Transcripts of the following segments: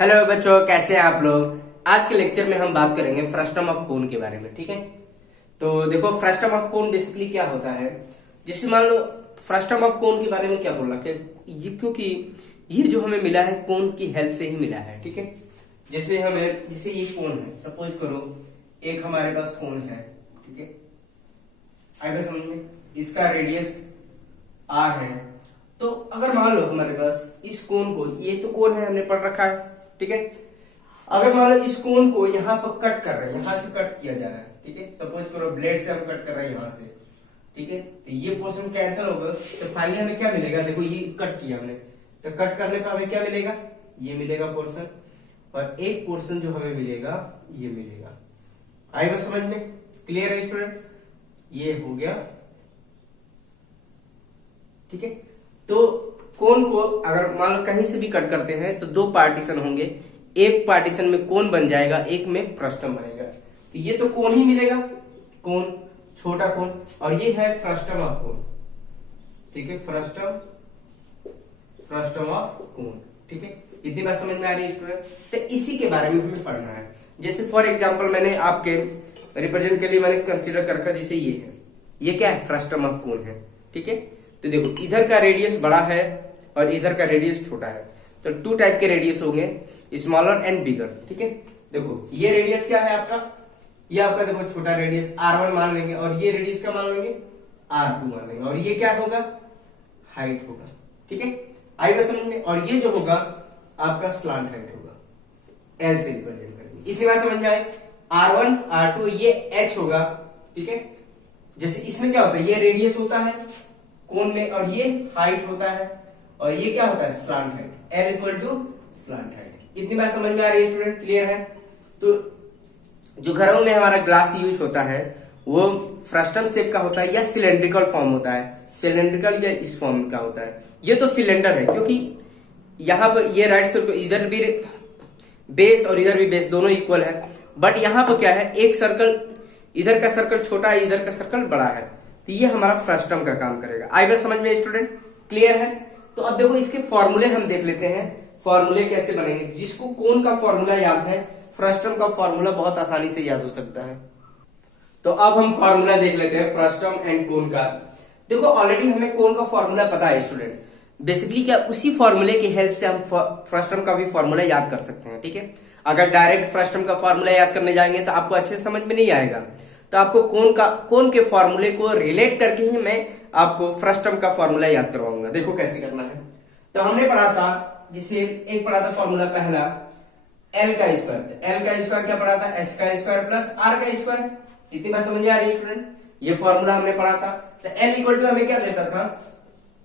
Hello बच्चों, कैसे हैं आप लोग। आज के लेक्चर में हम बात करेंगे फ्रस्टम ऑफ कोन के बारे में। ठीक है, तो देखो फ्रस्टम ऑफ कोन बेसिकली क्या होता है। जैसे मान लो फ्रस्टम ऑफ कोन के बारे में क्या बोला कि क्योंकि ये जो हमें मिला है कोन की हेल्प से ही मिला है। ठीक है, जैसे ये कोन है, सपोज करो एक हमारे पास कोन है। ठीक है, आएगा समझ में। इसका रेडियस आर है। तो अगर मान लो हमारे पास इस कोन को, ये तो कोन है हमने पढ़ रखा है। ठीक है, अगर मान लो इस कोन को यहाँ पर कट कर रहे हैं, यहां से कट किया जा रहा है। ठीक है, सपोज करो ब्लेड से हम कट कर रहे हैं यहां से। ठीक है, तो ये पोर्शन कैंसिल होगा, तो फाइनली हमें क्या मिलेगा। देखो ये कट किया हमने, तो कट करने पर हमें क्या मिलेगा, ये मिलेगा पोर्शन, और एक पोर्शन जो हमें मिलेगा ये मिलेगा। आई बस समझ में, क्लियर है स्टूडेंट। ये हो गया। ठीक है, तो कोन को अगर मान लो कहीं से भी कट करते हैं तो दो पार्टीशन होंगे। एक पार्टीशन में कोन बन जाएगा, एक में फ्रस्टम बनेगा। तो ये तो कोन ही मिलेगा, कोन, छोटा कोन, और ये है फ्रस्टम ऑफ कोन। ठीक है, फ्रस्टम ऑफ कोन। ठीक है, इतनी बात समझ में आ रही है स्टूडेंट। तो इसी के बारे में हमें पढ़ना है। जैसे फॉर एग्जाम्पल मैंने आपके रिप्रेजेंट के लिए मैंने कंसिडर कर रखा, जैसे ये है, ये क्या है, फ्रस्टम ऑफ कोन है। ठीक है, तो देखो इधर का रेडियस बड़ा है और इधर का रेडियस छोटा है। तो टू टाइप के रेडियस होंगे, स्मॉलर एंड बिगर। ठीक है, देखो ये रेडियस क्या है आपका, ये आपका देखो छोटा रेडियस R1 मान लेंगे, और ये रेडियस का मान लेंगे R2 मान लेंगे, और ये क्या होगा, हाइट होगा। ठीक है, आएगा समझ में। और ये जो होगा आपका स्लांट हाइट होगा, L से रिप्रेजेंट करेंगे। इसी बात समझ में आए। R1 R2 ये H होगा। ठीक है, जैसे इसमें क्या होता है, ये रेडियस होता है कोन में, और ये हाइट होता है, और ये क्या होता है, slant height, L equal to slant height. इतनी बात समझ में आ रही है स्टूडेंट, क्लियर है। तो जो घरों में हमारा ग्लास यूज होता है वो फ्रस्टम शेप का होता है या सिलेंड्रिकल फॉर्म होता है, सिलेंड्रिकल या इस फॉर्म का होता है। ये तो सिलेंडर है, क्योंकि यहाँ पर ये राइट सर्कल, इधर भी बेस और इधर भी बेस दोनों इक्वल है। बट यहाँ पर क्या है, एक सर्कल, इधर का सर्कल छोटा है, इधर का सर्कल बड़ा है। तो ये हमारा फ्रस्टम का काम करेगा। आई बात समझ में स्टूडेंट, क्लियर है। तो अब देखो इसके फॉर्मूले हम देख लेते हैं, फॉर्मूले कैसे बनेंगे। जिसको कोन का फॉर्मूला याद है, फ्रस्टम का फॉर्मूला बहुत आसानी से याद हो सकता है। तो अब हम फॉर्मूला देख लेते हैं फ्रस्टम एंड कोन का। देखो ऑलरेडी हमें कोन का फॉर्मूला पता है स्टूडेंट। बेसिकली क्या, उसी फॉर्मूले की हेल्प से हम फ्रस्टम का भी फॉर्मूला याद कर सकते हैं। ठीक है, अगर डायरेक्ट फ्रस्टम का फॉर्मूला याद करने जाएंगे तो आपको अच्छे से समझ में नहीं आएगा। तो आपको कोन के फॉर्मूले को रिलेट करके ही मैं आपको फ्रस्टम का फॉर्मूला याद करवाऊंगा। देखो कैसे करना है। तो हमने पढ़ा था, जिसे एक पढ़ा था फॉर्मूला पहला, L का स्क्वायर। L का स्क्वायर क्या पढ़ा था, H का स्क्वायर प्लस R का स्क्वायर। इतनी बात समझ में आ रही है स्टूडेंट। ये फॉर्मूला हमने पढ़ा था। तो L इक्वल टू हमें क्या देता था,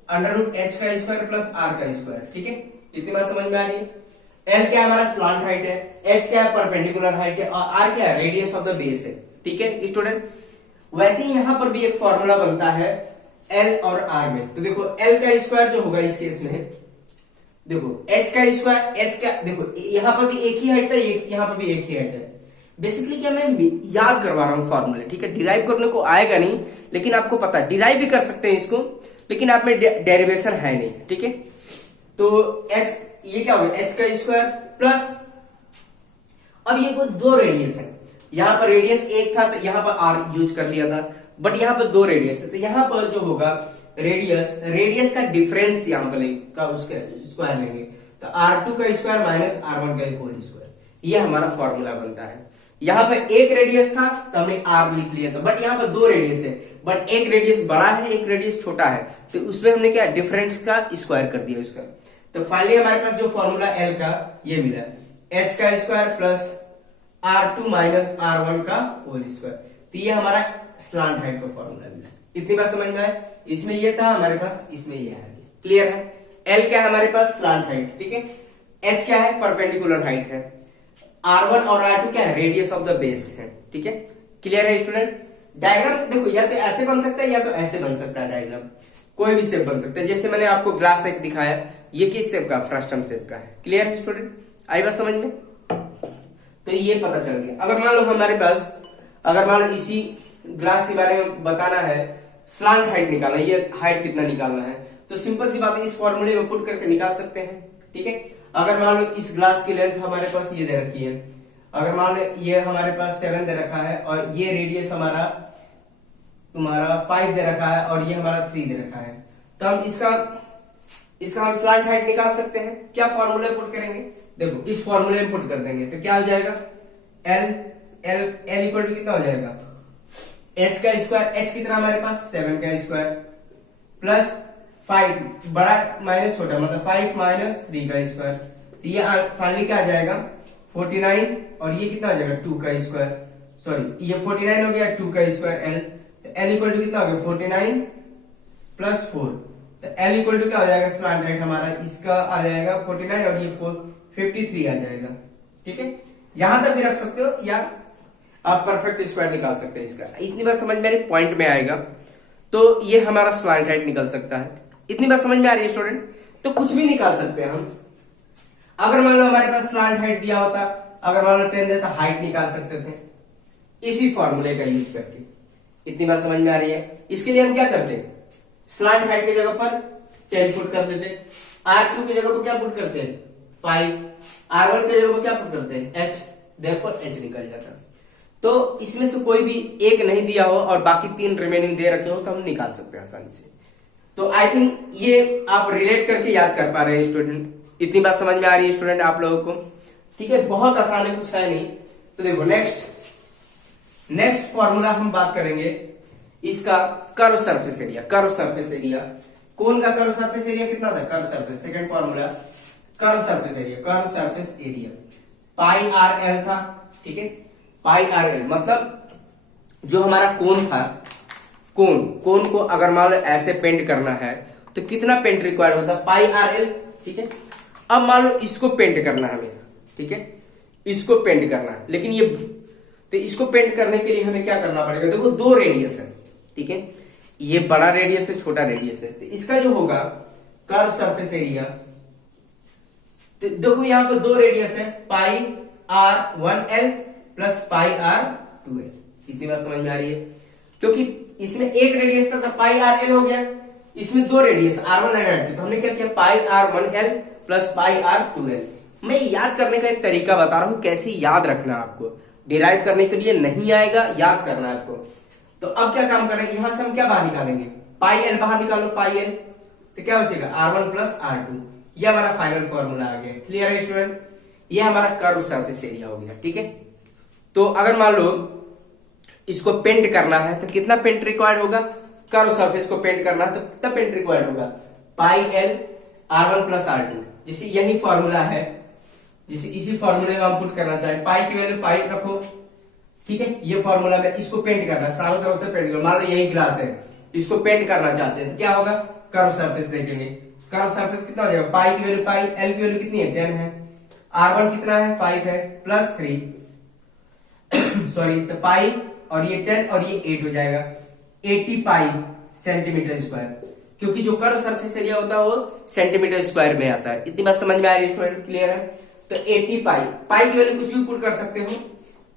अंडर रूट H का स्क्वायर प्लस R का स्क्वायर। ठीक है, इतनी बात समझ में आ रही है। L क्या हमारा स्लांट हाइट है, H क्या है परपेंडिकुलर हाइट है, और R क्या है रेडियस ऑफ द बेस है। ठीक है स्टूडेंट, वैसे ही यहां पर भी एक फॉर्मूला बनता है L और R में। तो देखो L का स्क्वायर जो होगा इस केस में, देखो H का स्क्वायर, H का देखो यहां पर भी एक ही हाइट था, यहां पर भी एक ही हाइट है। बेसिकली क्या मैं याद करवा रहा हूं फॉर्मूले। ठीक है, डिराइव करने को आएगा नहीं, लेकिन आपको पता है डिराइव भी कर सकते हैं इसको, लेकिन आप में डेरिवेशन है नहीं। ठीक है, तो H ये क्या होगा, H का स्क्वायर प्लस, अब ये कोई दो रेडियस है, यहां पर रेडियस एक था तो यहां पर R यूज कर लिया था, बट यहां पर दो रेडियस है। तो यहां पर जो होगा रेडियस का डिफरेंस यहां पर का उसका स्क्वायर लेंगे, तो R2 का स्क्वायर माइनस R1 का होल स्क्वायर। ये हमारा फॉर्मूला बनता है। यहां पर एक रेडियस था तो हमने R लिख लिया था, बट यहां पर दो रेडियस है, बट एक रेडियस बड़ा है एक रेडियस छोटा है, तो उसमें हमने क्या डिफरेंस का स्क्वायर कर दिया उसका। तो फाइनली हमारे पास जो फॉर्मूला L का ये मिला, H का square plus R2 minus R1 का होल स्क्वायर। तो ये हमारा स्लांट हाइट का फॉर्मूला मिला। इतनी बात समझ में आए। इसमें ये था हमारे पास, इसमें ये है, क्लियर है। L क्या है हमारे पास, स्लांट हाइट। ठीक है, H क्या है, परपेंडिकुलर हाइट है। R1 और R2 क्या है, रेडियस ऑफ द बेस है। ठीक है, क्लियर है स्टूडेंट। डायग्राम देखो या तो ऐसे बन सकता है या तो ऐसे बन सकता है, डायग्राम कोई भी शेप बन सकता है। जैसे मैंने आपको ग्लास एक दिखाया, ये किस शेप का, फ्रस्टम शेप का है। क्लियर है स्टूडेंट, आई बात समझ में। तो ये पता चल गया। अगर मान लो हमारे पास, अगर मान लो इसी ग्लास के बारे में बताना है, स्लांट हाइट निकालना, ये हाइट कितना निकालना है, तो सिंपल सी बात है, इस फॉर्मूले में पुट करके निकाल सकते हैं। ठीक है, अगर मान लो इस ग्लास की लेंथ हमारे पास ये दे रखी है, अगर मान लो ये हमारे पास 7 दे रखा है और ये रेडियस हमारा तुम्हारा 5 दे रखा है और ये हमारा 3 दे रखा है, तो हम इसका हम स्लांट हाइट निकाल सकते हैं। क्या फॉर्मूला पुट करेंगे, देखो इस फॉर्मूले में पुट कर देंगे तो क्या हो जाएगा, एल इक्वल टू कितना हो जाएगा, एच का स्क्वायर, एच कितना हमारे पास 7 का स्क्वायर प्लस 5 बड़ा माइनस छोटा मतलब 5 माइनस 3 का स्क्वायर, तो ये फाइनली क्या आ जाएगा 49 और ये कितना हो जाएगा 2 का स्क्वायर, सॉरी ये 49 हो गया 2 का स्क्वायर एल, तो एल इक्वल टू कितना हो गया 49 प्लस 4, तो एल इक्वल टू क्या हो जाएगा स्लांट हाइट हमारा इसका आ जाएगा 49 और ये 53 आ जाएगा। ठीक है, यहां तक भी रख सकते हो या आप परफेक्ट स्क्वायर निकाल सकते हैं इसका। इतनी बात समझ में पॉइंट में आएगा तो ये हमारा स्लांट हाइट निकल सकता है। इतनी बात समझ में आ रही है स्टूडेंट, तो कुछ भी निकाल सकते हैं हम। अगर मान लो हमारे पास स्लांट हाइट दिया होता, अगर मान लो 10 देता हाइट निकाल सकते थे इसी फॉर्मूले का यूज करके। इतनी बात समझ में आ रही है। इसके लिए हम क्या करते हैं, स्लांट हाइट की जगह पर 10 पुट कर देते, R2 की जगह पर क्या पुट करते हैं 5, R1 की जगह पर क्या पुट करते हैं h, देयरफॉर h निकल जाता। तो इसमें से कोई भी एक नहीं दिया हो और बाकी 3 रिमेनिंग दे रखे हो तो हम निकाल सकते हैं आसानी से। तो आई थिंक ये आप रिलेट करके याद कर पा रहे हैं स्टूडेंट। इतनी बात समझ में आ रही है स्टूडेंट आप लोगों को। ठीक है, बहुत आसान है, कुछ है नहीं। तो देखो नेक्स्ट फॉर्मूला हम बात करेंगे इसका curve surface area. Curve surface area कौन का कर्व सरफेस एरिया कितना था, curve surface, second formula curve surface area. Curve surface area pi R L था। ठीक है, पाई आर एल मतलब जो हमारा कोन था, कोन को अगर मान लो ऐसे पेंट करना है तो कितना पेंट रिक्वायर्ड होता है पाई आर एल। ठीक है, अब मान लो इसको पेंट करना है हमें। ठीक है, इसको पेंट करना है, लेकिन ये तो इसको पेंट करने के लिए हमें क्या करना पड़ेगा, देखो 2 रेडियस है। ठीक है, ये बड़ा रेडियस है, छोटा रेडियस है, तो इसका जो होगा कर्व सरफेस एरिया, तो देखो यहां पर 2 रेडियस है, pi r 1L plus pi r 2L। इतनी बात समझ में आ रही है, क्योंकि इसमें एक रेडियस था तो पाई आर एल हो गया, इसमें 2 रेडियस R1 और R2, तो हमने क्या किया pi r 1L plus pi r 2L। मैं याद करने का एक तरीका बता रहा हूं, कैसे याद रखना है आपको, डिराइव करने के लिए नहीं आएगा, याद करना है आपको। तो अब क्या काम करेंगे, यहां से हम क्या बाहर निकालेंगे, पाई एल बाहर निकालो, पाई एल, तो क्या बचेगा R1 प्लस R2। ये हमारा फाइनल फॉर्मूला आ गया। क्लियर है स्टूडेंट, ये हमारा कर्व सरफेस एरिया हो गया। ठीक है, तो अगर मान लो इसको पेंट करना है तो कितना पेंट रिक्वायर्ड होगा, कर्व सरफेस को पेंट करना है तो कितना पेंट रिक्वायर्ड होगा, pi L R1 plus R2। जिसे यही फॉर्मूला है, जिसे इसी फॉर्मूले में हम पुट करना चाहे, पाई की वैल्यू पाई रखो। ठीक है, ये फॉर्मूला में इसको पेंट करना, चारों तरफ से पेंट करो। मान लो यही ग्लास है, इसको पेंट करना चाहते हैं तो क्या होगा, कर्व सरफेस देखेंगे। कर्व सरफेस कितना हो जाएगा, पाई की वैल्यू पाई, एल की वैल्यू कितनी है 10 है, R1 कितना है 5 है प्लस 3 सॉरी, तो पाई और ये 10 और ये 8 हो जाएगा 80 पाई सेंटीमीटर स्क्वायर, क्योंकि जो कर्व सरफेस एरिया होता है वो सेंटीमीटर स्क्वायर में आता है। इतनी बात समझ में आ रही है स्टूडेंट, क्लियर है। तो 80 पाई की वैल्यू कुछ भी पुट कर सकते हो,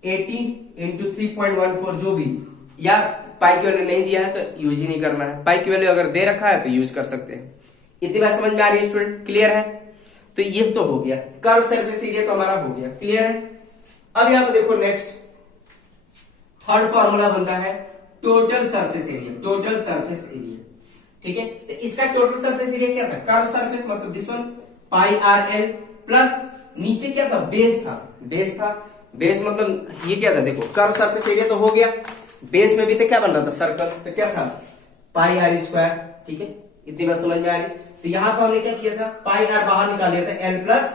80 इंटू 3.14 जो भी, या पाई की वैल्यू नहीं दिया है तो यूज ही नहीं करना है, पाई की वैल्यू अगर दे रखा है तो यूज कर सकते हैं। इतनी बात समझ में आ रही है स्टूडेंट, क्लियर है। तो ये तो हो गया, कर्व सरफेस एरिया तो हमारा हो गया, क्लियर है। अब यहां पर देखो नेक्स्ट थर्ड फॉर्मूला बनता है total surface area. Total surface area, ठीक है, तो इसका टोटल सरफेस एरिया क्या था, कर्व सरफेस मतलब this one pi R L plus नीचे क्या था, बेस था। बेस मतलब ये क्या था, देखो कर्व सरफेस एरिया तो हो गया, बेस में भी तो क्या बन रहा था, सर्कल, तो क्या था पाई आर स्क्वायर। ठीक है, इतनी बात समझ में आ रही। तो यहां पर हमने क्या किया था, पाई आर बाहर निकाल लिया था, एल प्लस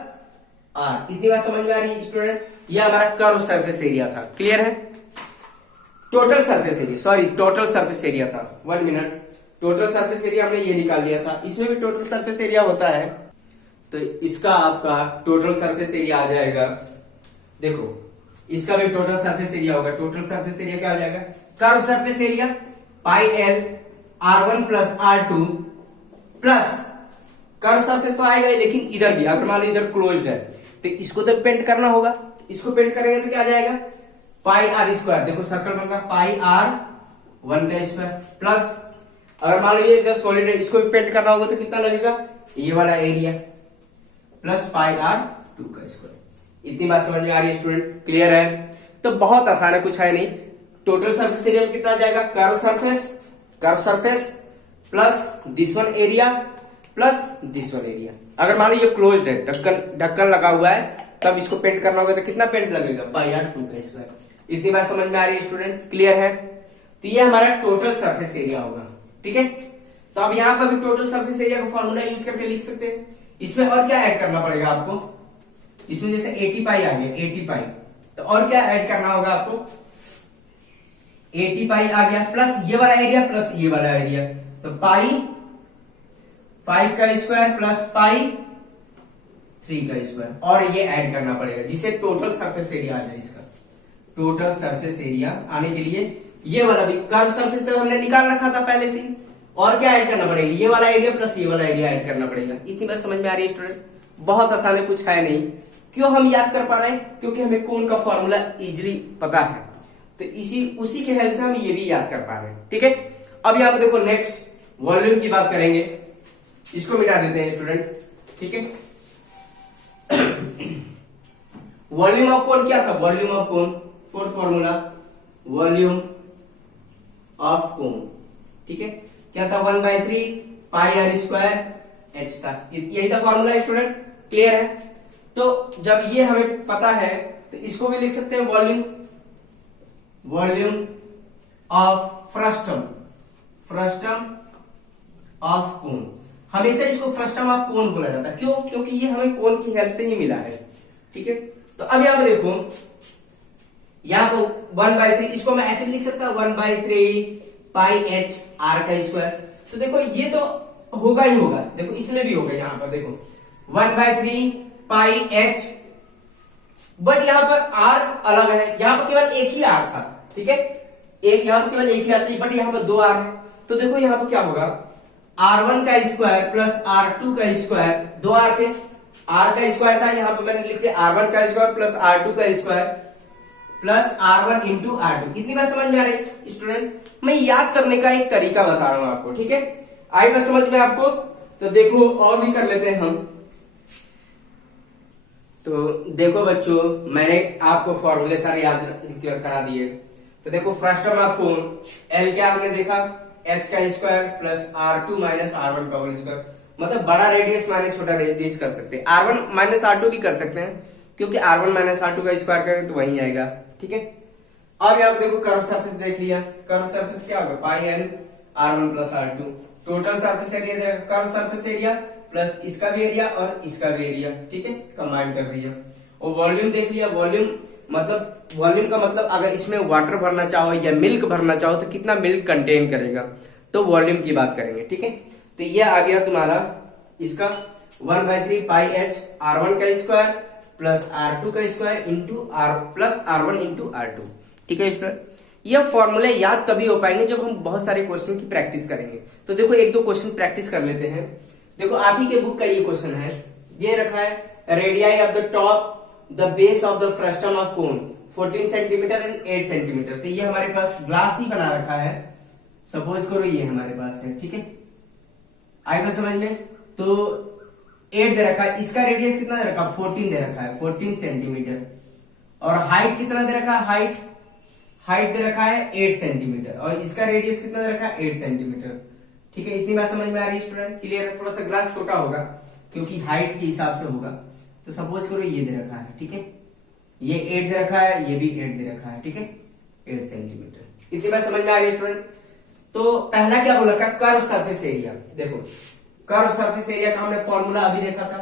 आर। इतनी बात समझ में आ रही है स्टूडेंट, ये हमारा कर्व सरफेस एरिया था, क्लियर है। Total surface area, sorry total surface area था, 1 मिनट, टोटल सरफेस एरिया हमने ये निकाल लिया था। इसमें भी टोटल सरफेस एरिया होता है, तो इसका आपका टोटल सरफेस एरिया आ जाएगा, देखो इसका भी टोटल सरफेस एरिया होगा। टोटल सरफेस एरिया क्या आ जाएगा, curve surface area pi L R1 plus R2 plus curve surface तो आएगा ही, लेकिन इधर भी अगर मान लो इधर क्लोज्ड है तो इसको तो पेंट करना होगा, इसको पेंट करेंगे तो क्या आ जाएगा पाई आर स्क्वायर, देखो सर्कल बन रहा पाई आर 1 का स्क्वायर प्लस अगर मान लो ये सॉलिड है, इसको भी पेंट करना होगा तो कितना लगेगा, ये वाला area plus pi r two का स्क्वायर। इतनी बात समझ में आ रही है स्टूडेंट? क्लियर है? तो बहुत आसान है, कुछ है नहीं। टोटल सरफेस एरिया कितना आ जाएगा? Curve surface plus this one area plus this one area. अगर मान लो ये क्लोज्ड है, ढक्कन लगा हुआ है, तब इसको पेंट करना होगा तो कितना पेंट लगेगा? पाई आर टू का स्क्वायर। इतनी बात समझ में आ रही है स्टूडेंट? क्लियर है? तो ये हमारा टोटल सरफेस एरिया होगा। ठीक है, तो अब यहाँ पर भी टोटल सरफेस एरिया का फॉर्मूला यूज करके लिख सकते हैं। इसमें और क्या ऐड करना पड़ेगा आपको? इसमें जैसे 80 पाई आ गया, 80 पाई, तो और क्या ऐड करना होगा आपको? 80 पाई आ गया प्लस ये वाला एरिया प्लस ये वाला एरिया, तो पाई 5 का स्क्वायर प्लस पाई 3 का स्क्वायर, और ये ऐड करना पड़ेगा जिससे टोटल सरफेस एरिया आ जाए। इसका टोटल सरफेस एरिया आने के लिए ये वाला भी कर्व सरफेस तो हमने निकाल रखा था पहले से, और क्या ऐड करना पड़ेगा? ये वाला एरिया प्लस ये वाला एरिया ऐड करना पड़ेगा। इतनी बात समझ में आ रही है स्टूडेंट? बहुत आसान है, कुछ है नहीं। क्यों हम याद कर पा रहे हैं? क्योंकि हमें कोण का फॉर्मूला इजीली पता है, तो उसी के हेल्प से हम ये भी याद कर पा रहे हैं। ठीक है, अब यहाँ पे देखो नेक्स्ट वॉल्यूम की बात करेंगे। इसको मिटा देते हैं स्टूडेंट। ठीक है, वॉल्यूम ऑफ कोण क्या था? वॉल्यूम ऑफ कोण, फोर्थ फॉर्मूला, वॉल्यूम ऑफ कोण। ठीक है, क्या था? 1/3 पाई आर स्क्वायर एच था। यही था फॉर्मूला स्टूडेंट। क्लियर है? तो जब ये हमें पता है तो इसको भी लिख सकते हैं volume of frustum of cone. हमेशा इसको फ्रस्टम ऑफ कोन बोला जाता है। क्यों? क्योंकि ये हमें कोन की हेल्प से ही मिला है। ठीक है, तो अब यहां पे देखो, यहां पर 1/3, इसको मैं ऐसे भी लिख सकता हूं 1/3 पाई एच आर का स्क्वायर। तो देखो ये तो होगा ही होगा, देखो इसमें भी होगा। यहां पर देखो 1/3 पाई एच, बट यहां पर आर अलग है, यहां पर केवल एक ही आर था। ठीक है, एक यहां पर केवल एक ही आर था, बट यहां पर 2 आर है। तो देखो यहां पर क्या होगा? R1 का स्क्वायर प्लस R2 का स्क्वायर, 2 आर थे, R का स्क्वायर था, यहां पर मैंने लिख दिया R1 का स्क्वायर प्लस R2 का square plus R1 into R2। कितनी बात समझ में आ रही है स्टूडेंट? मैं याद करने का एक तरीका बता रहा हूं आपको। ठीक है, आई बात समझ में आपको? तो देखो और भी कर लेते हैं हम। तो देखो बच्चों, मैंने आपको फॉर्मूले सारे याद करा दिए। तो देखो फ्रस्टम ऑफ कोण, L क्या हमने देखा? H का square plus R2 minus R1 का होल स्क्वायर, मतलब बड़ा रेडियस माइनस छोटा रेडियस कर सकते हैं। R1 माइनस R2 भी कर सकते हैं, क्योंकि R1 माइनस R2 का स्क्वायर करें तो वही आएगा। ठीक है, अब यहाँ पे देखो कर्व सरफेस देख लिया। कर्व सरफेस क्या होगा? पाई L R1 plus R2। Total surface area देगा, कर्व सरफेस एरिया प्लस इसका भी एरिया और इसका भी एरिया। ठीक है, कंबाइन कर दिया। और वॉल्यूम देख लिया। वॉल्यूम का मतलब अगर इसमें वाटर भरना चाहो या मिल्क भरना चाहो तो कितना मिल्क कंटेन करेगा, तो वॉल्यूम की बात करेंगे। ठीक है, तो ये आ गया तुम्हारा इसका 1/3 पाई एच R1 का स्क्वायर प्लस R2 का square into r plus R1 into R2। ठीक है स्टूडेंट, ये फॉर्मूले याद तभी हो पाएंगे जब हम बहुत सारे क्वेश्चन की प्रैक्टिस करेंगे। तो देखो एक दो क्वेश्चन प्रैक्टिस कर लेते हैं। देखो आप ही के बुक का ये क्वेश्चन है, ये रखा है radii of the top the base of the frustum of cone 14 centimetre and 8 centimetre. तो ये हमारे पास ग्लास ही बना रखा है, सपोज करो ये हमारे पास है। ठीक है, आएगा समझ में? तो 8 दे रखा है, इसका रेडियस कितना दे रखा है? 14 दे रखा है, 14 सेंटीमीटर। और हाइट कितना दे रखा है? हाइट दे रखा है 8 सेंटीमीटर, और इसका रेडियस कितना दे रखा है? 8 सेंटीमीटर। ठीक है, इतनी बात समझ में आ रही है स्टूडेंट? क्लियर है? थोड़ा सा ग्लास छोटा होगा क्योंकि हाइट के हिसाब से होगा। तो सपोज करो ये दे रखा है। ठीक है, ये 8 दे रखा है, ये भी 8 दे रखा है। ठीक है, 8 सेंटीमीटर। इतनी बात समझ में आ रही है स्टूडेंट? तो पहला क्या बोला था? Curve surface area. देखो कर्व सरफेस एरिया का हमने फॉर्मूला अभी देखा था।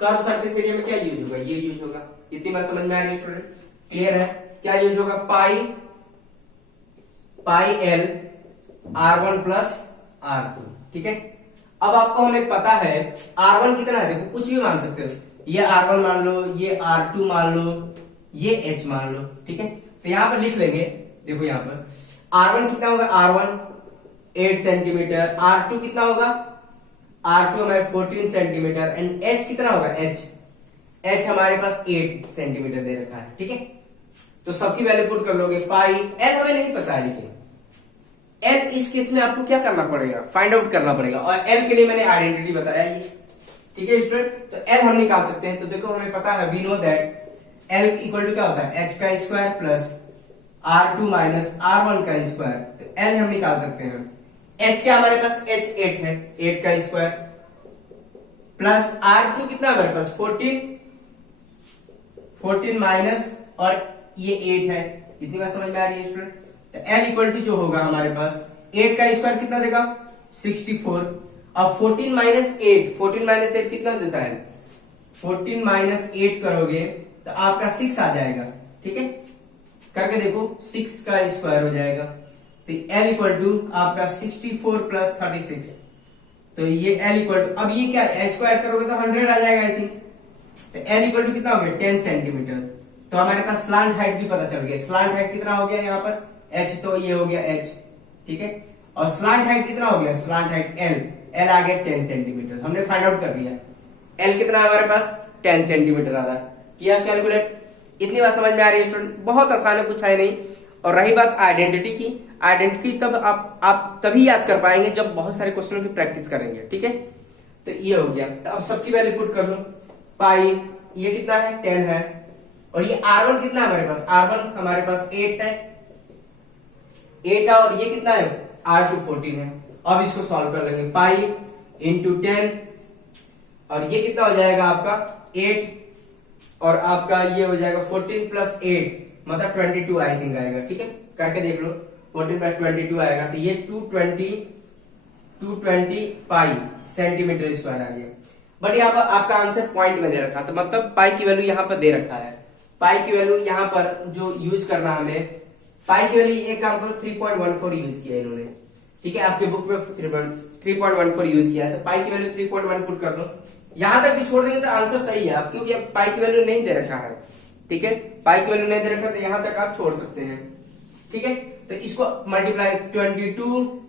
कर्व सरफेस एरिया में क्या यूज होगा? ये यूज होगा। इतनी बात समझ में आ रही है स्टूडेंट? क्लियर है? क्या यूज होगा? पाई L R1 प्लस R2। ठीक है, अब आपको हमें पता है R1 कितना है। देखो कुछ भी मान सकते हो, ये R1 मान लो, ये R2 मान लो, ये H मान लो। ठीक है, तो यहां पर लिख लेंगे। देखो यहां पर R1 कितना होगा? R1 8 centimetre. R2 कितना होगा? R2 हमारे 14 सेंटीमीटर। एंड H कितना होगा? H हमारे पास 8 सेंटीमीटर दे रखा है। ठीक है, तो सबकी वैल्यू पुट कर लोगे। पाई L हमें नहीं पता है, लेकिन L इस केस में आपको क्या करना पड़ेगा? फाइंड आउट करना पड़ेगा। और L के लिए मैंने आइडेंटिटी बताया, ये ठीक है स्टूडेंट। तो एल हम निकाल सकते हैं। तो देखो हमें पता है, we know that L equal to क्या होता है, एच का square plus R2 minus R1 का स्क्वायर। तो एल हम निकाल सकते हैं। एच क्या हमारे पास, एच 8 है, 8 का स्क्वायर प्लस R2 कितना हमारे पास 14 माइनस और ये 8 है। इतनी बात समझ में आ रही है स्टूडेंट। तो एल इक्वल टू जो होगा हमारे पास 8 का स्क्वायर कितना देगा 64। अब 14 माइनस 8 कितना देता है, 14 माइनस 8 करोगे तो आपका 6 आ जाएगा। ठीक है, करके देखो 6 का स्क्वायर हो जाएगा। तो एल इक्वल टू आपका 64 प्लस 36। तो ये एल इक्वल टू, अब ये क्या स्क्वायर करोगे तो 100 आ जाएगा आई थिंक। तो एल इक्वल टू कितना हो गया 10 सेंटीमीटर। तो हमारे पास स्लांट हाइट भी पता चल गया। स्लांट हाइट कितना हो गया यहाँ पर h, तो ये हो गया h। ठीक है, और स्लांट हाइट कितना हो गया, स्लांट हाइट l आ गया 10 सेंटीमीटर। हमने फाइंड आउट कर दिया l कितना हमारे पास 10 सेंटीमीटर आ रहा है। किया कैलकुलेट। इतनी बात समझ में आ रही है स्टूडेंट, बहुत आसान है, कुछ है नहीं। और रही बात आइडेंटिटी की, आइडेंटिटी तब आप तभी याद कर पाएंगे जब बहुत सारे क्वेश्चनों की प्रैक्टिस करेंगे। ठीक है, तो ये हो गया। तो अब सबकी वैल्यू पुट कर लो। पाई ये कितना है 10 है, और ये R1 कितना है हमारे पास, R1 हमारे पास 8 है, 8 है, और ये कितना है R2 14 है। अब इसको सॉल्व कर लेंगे। पाई इंटू 10, और ये कितना हो जाएगा आपका 8, और आपका ये हो जाएगा 14 प्लस 8 मतलब 22 आई थिंक आएगा। ठीक है, करके देख लो 14 प्लस 22 आएगा। तो ये 220 पाई सेंटीमीटर स्क्वायर आ गया। बट यहाँ पर आपका आंसर पॉइंट में दे रखा, तो मतलब पाई की वैल्यू यहाँ पर दे रखा है। पाई की वैल्यू यहाँ पर जो यूज करना हमें, पाई की वैल्यू एक काम करो 3.14 यूज किया इन्होंने। ठीक है, आपके बुक में 3.14 यूज किया है। तो पाई की वैल्यू 3.1 पुट कर दो। यहां तक भी छोड़ देंगे तो आंसर सही है आप, क्योंकि अब पाई की वैल्यू नहीं दे रखा है। ठीक है, पाई की वैल्यू नहीं दे रखा है, तो यहां तक आप छोड़ सकते हैं। ठीक है, तो इसको मल्टीप्लाई 22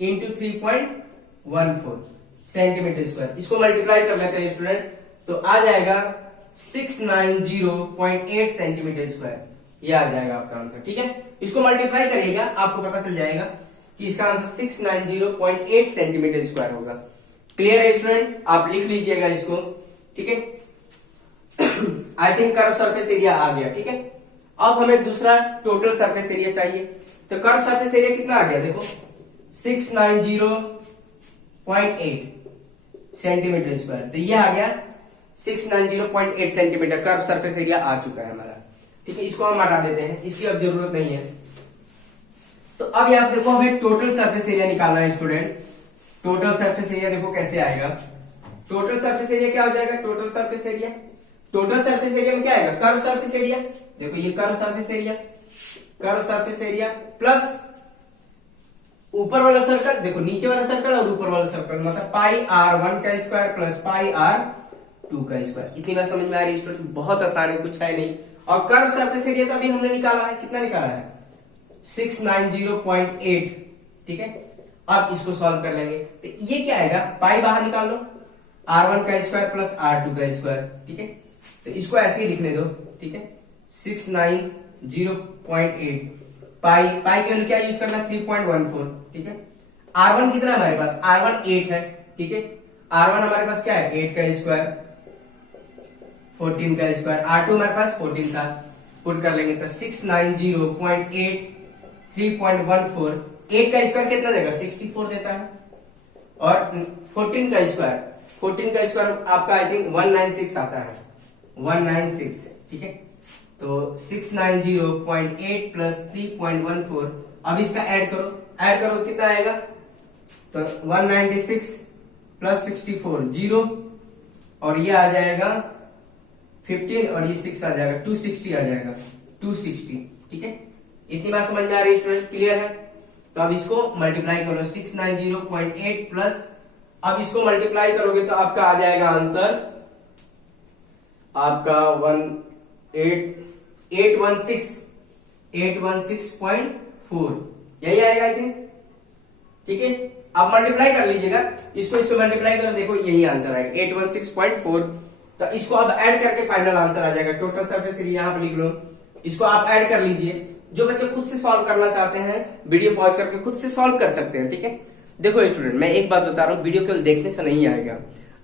इंटू 3.14 सेंटीमीटर स्क्वायर, इसको मल्टीप्लाई कर लेते हैं स्टूडेंट। तो आ जाएगा 690.8 सेंटीमीटर स्क्वायर, ये आ जाएगा आपका आंसर। ठीक है, इसको मल्टीप्लाई करिएगा, आपको पता चल जाएगा कि इसका आंसर 690.8 सेंटीमीटर स्क्वायर होगा। क्लियर है स्टूडेंट, आप लिख लीजिएगा इसको। ठीक है, I think curve surface area आ गया। ठीक है, अब हमें दूसरा टोटल सरफेस एरिया चाहिए। तो कर्व सरफेस एरिया कितना आ गया देखो 690.8 सेंटीमीटर स्क्वायर। तो ये आ गया 690.8 सेंटीमीटर कर्व सरफेस एरिया आ चुका है हमारा। ठीक है, इसको हम हटा देते हैं, इसकी अब जरूरत नहीं है। तो अब यहाँ पे देखो हमें टोटल सरफेस एरिया निकालना है स्टूडेंट। टोटल सरफेस एरिया देखो कैसे आएगा। टोटल सरफेस एरिया क्या हो जाएगा, टोटल सरफेस एरिया में क्या आएगा, कर्व सरफेस एरिया। देखो ये कर्व सरफेस एरिया प्लस ऊपर वाला सर्कल, देखो नीचे वाला सर्कल और ऊपर वाला सर्कल, मतलब पाई R1 का स्क्वायर प्लस पाई R2 का स्क्वायर। इतनी बात समझ में आ रही है स्टूडेंट, बहुत आसान है, कुछ है नहीं। और कर्व सरफेस एरिया तो अभी हमने निकाला है, कितना निकाला है 690.8। ठीक है, अब इसको सॉल्व कर लेंगे। तो ये क्या आएगा, पाई बाहर निकाल लो, R1 का स्क्वायर प्लस R2 का स्क्वायर। ठीक है, तो इसको ऐसे ही लिखने दो। ठीक है, 690.8 पाई की वैल्यू क्या यूज करना 3.14। ठीक है, R1 कितना है हमारे पास, R1 8 है। ठीक है, R1 हमारे पास क्या है 8 का स्क्वायर 14 का स्क्वायर, R2 हमारे पास 14 था, पुट कर लेंगे। तो 690.8 3.14, 8 का स्क्वायर कितना देगा 64 देता है, और 14 का स्क्वायर आपका आई थिंक 196 आता है, 196। ठीक है, तो 690.8 प्लस 3.14, अब इसका ऐड करो कितना आएगा, तो 196 प्लस 64 0, और ये आ जाएगा 15, और ये 6 आ जाएगा 260 आ जाएगा 260। ठीक है, इतनी बात समझ में आ रही है स्टूडेंट, क्लियर है। तो अब इसको मल्टीप्लाई करो 690.8 प्लस, अब इसको मल्टीप्लाई करोगे तो आपका आ जाएगा आंसर आपका 816.4, यही आएगा आई थिंक। ठीक है, आप मल्टीप्लाई कर लीजिएगा, इसको मल्टीप्लाई करो, देखो यही आंसर आएगा 816.4। तो इसको अब ऐड करके फाइनल आंसर आ जाएगा। टोटल सरफेस एरिया यहां पर लिख लो, इसको आप ऐड कर लीजिए। जो बच्चे खुद से सॉल्व करना चाहते हैं वीडियो पॉज करके खुद से सॉल्व कर सकते हैं। ठीक है, देखो स्टूडेंट, मैं एक बात बता रहा हूँ, वीडियो केवल देखने से नहीं आएगा,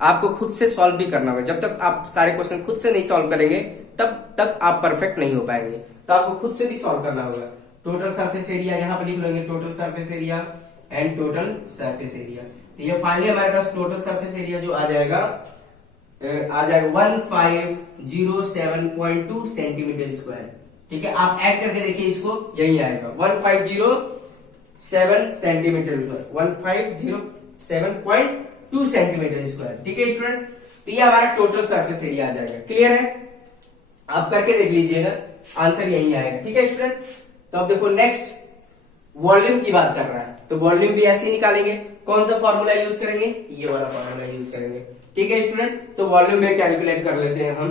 आपको खुद से सॉल्व भी करना होगा। जब तक आप सारे क्वेश्चन खुद से नहीं सॉल्व करेंगे तब तक आप परफेक्ट नहीं हो पाएंगे। तो आपको खुद से भी सॉल्व करना होगा। टोटल सरफेस एरिया यहाँ पर लिख लेंगे, total surface area and total surface area. तो ये फाइनली हमारे पास टोटल सरफेस एरिया जो आ जाएगा 1507.2 सेंटीमीटर स्क्वायर। ठीक है, आप ऐड करके देखिए इसको, यही आएगा 1507 सेंटीमीटर, 1507.2 सेंटीमीटर स्क्वायर। ठीक है स्टूडेंट, तो ये हमारा टोटल सरफेस एरिया आ जाएगा। क्लियर है? आप करके देख लीजिएगा, आंसर यही आएगा। ठीक है स्टूडेंट, तो अब देखो नेक्स्ट वॉल्यूम की बात कर रहा है, तो वॉल्यूम भी ऐसे ही निकालेंगे। कौन सा फॉर्मूला यूज करेंगे? ये वाला फॉर्मूला यूज करेंगे। ठीक है स्टूडेंट, तो वॉल्यूम में कैलकुलेट कर लेते हैं हम।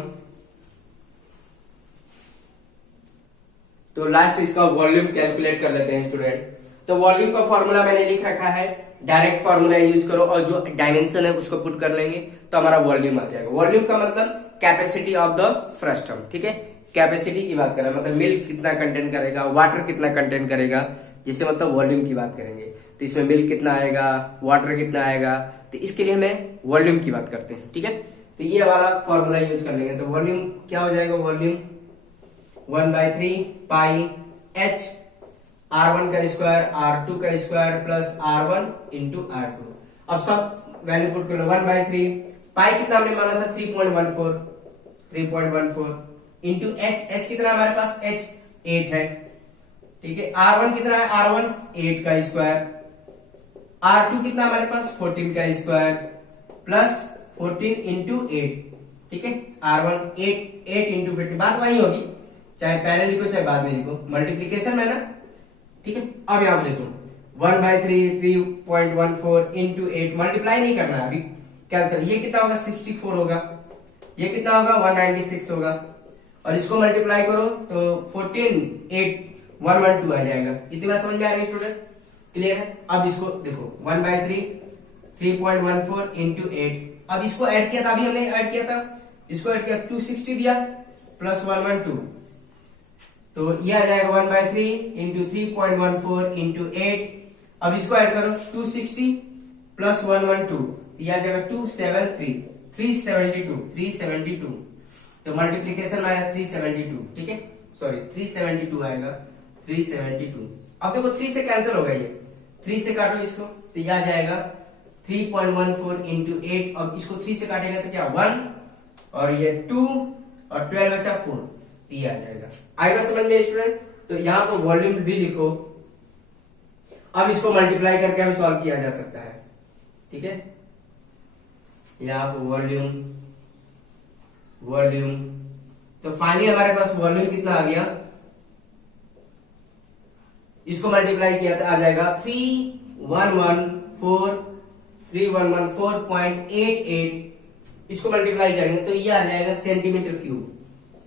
तो लास्ट इसका वॉल्यूम कैलकुलेट कर लेते हैं स्टूडेंट। तो वॉल्यूम का फॉर्मूला मैंने लिख रखा है, डायरेक्ट फॉर्मूला यूज करो और जो डायमेंशन है उसको पुट कर लेंगे तो हमारा वॉल्यूम आ जाएगा। वॉल्यूम का मतलब कैपेसिटी ऑफ द फ्रस्टम। ठीक है, कैपेसिटी की बात करें, मतलब मिल्क कितना कंटेन करेगा, वाटर कितना कंटेन करेगा, जिससे मतलब वॉल्यूम की बात करेंगे। तो इसमें मिल्क कितना आएगा, वाटर कितना आएगा, तो इसके लिए हमें वॉल्यूम की बात करते हैं। ठीक है, तो ये वाला फॉर्मूला यूज कर लेंगे। तो वॉल्यूम क्या हो जाएगा? वॉल्यूम 1/3 पाई h R1 का स्क्वायर R2 का square plus R1 into R2। अब सब वैल्यू पुट कर लो। 1/3 पाई कितना हमने माना था? 3.14 इंटू h कितना हमारे पास? h 8 है। ठीक है, R1 कितना है? R1 8 का स्क्वायर, R2 कितना हमारे पास? 14 का स्क्वायर प्लस 14 इंटू 8। ठीक है, R1 8 इंटू 15, बात वही होगी, चाहे पहले लिखो चाहे बाद में लिखो, मल्टीप्लीकेशन में ना। ठीक है, अब यहां देखो 1/3 3.14 इंटू 8, मल्टीप्लाई नहीं करना है अभी, कैंसिल। ये कितना होगा? 64 होगा, ये कितना होगा? 196 होगा, और इसको मल्टीप्लाई करो तो 14 8 112 आ जाएगा। इतनी बात समझ में आ रही है स्टूडेंट? क्लियर है? अब इसको देखो 1/3 3.14 इंटू 8, अब इसको ऐड किया था, अभी हमने ऐड किया था, इसको ऐड किया 260 दिया प्लस 112, तो ये आ जाएगा 1/3 इंटू 3.14 इंटू 8। अब इसको ऐड करो 260 प्लस 112, ये आ जाएगा 372, तो मल्टीप्लीकेशन में आया 372। ठीक है, सॉरी 372 आएगा, 372। अब देखो 3 से कैंसिल होगा, ये 3 से काटो इसको तो ये आ जाएगा 3.14 इंटू 8। अब इसको 3 से काटेगा तो क्या? 1 और ये 2 और 12 बचा 4, ये आ जाएगा। आएगा समझ में स्टूडेंट? तो यहाँ पर वॉल्यूम भी लिखो। अब इसको मल्टीप्लाई करके हम सॉल्व किया जा सकता है। ठीक है, यहाँ पर वॉल्यूम, तो फाइनली हमारे पास वॉल्यूम कितना आ गया? इसको मल्टीप्लाई किया तो आ जाएगा 3114314.88। इसको मल्टीप्लाई करेंगे तो ये आ जाएगा सेंटीमीटर क्यूब।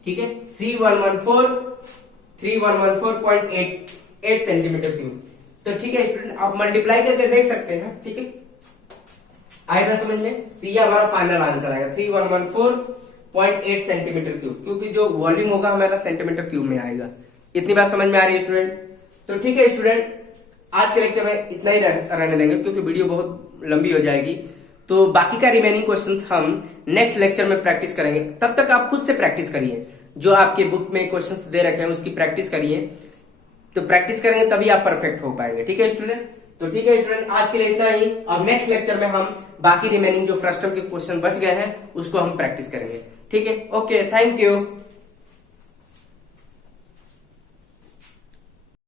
ठीक है, 3114.88 सेंटीमीटर क्यूब। तो ठीक है स्टूडेंट, आप मल्टीप्लाई करके देख सकते हैं। ठीक है, आएगा समझ में? तो ये हमारा फाइनल आंसर आएगा 3114.8 सेंटीमीटर क्यूब, क्योंकि जो वॉल्यूम होगा हमारा सेंटीमीटर क्यूब में आएगा। इतनी बात समझ में आ रही है स्टूडेंट? तो ठीक है स्टूडेंट, आज के लेक्चर में इतना ही रहने देंगे, क्योंकि वीडियो बहुत लंबी हो जाएगी। तो बाकी का रिमेनिंग क्वेश्चंस हम नेक्स्ट लेक्चर में प्रैक्टिस करेंगे। तब तक आप खुद से प्रैक्टिस करिए, जो आपके बुक में क्वेश्चंस दे रखे हैं उसकी प्रैक्टिस करिए। तो प्रैक्टिस करेंगे तभी आप परफेक्ट हो पाएंगे। ठीक है स्टूडेंट? तो ठीक है स्टूडेंट, आज के लिए इतना ही। अब नेक्स्ट लेक्चर में हम बाकी रिमेनिंग जो फ्रस्टम के क्वेश्चन बच गए हैं उसको हम प्रैक्टिस करेंगे। ठीक है, ओके, थैंक यू।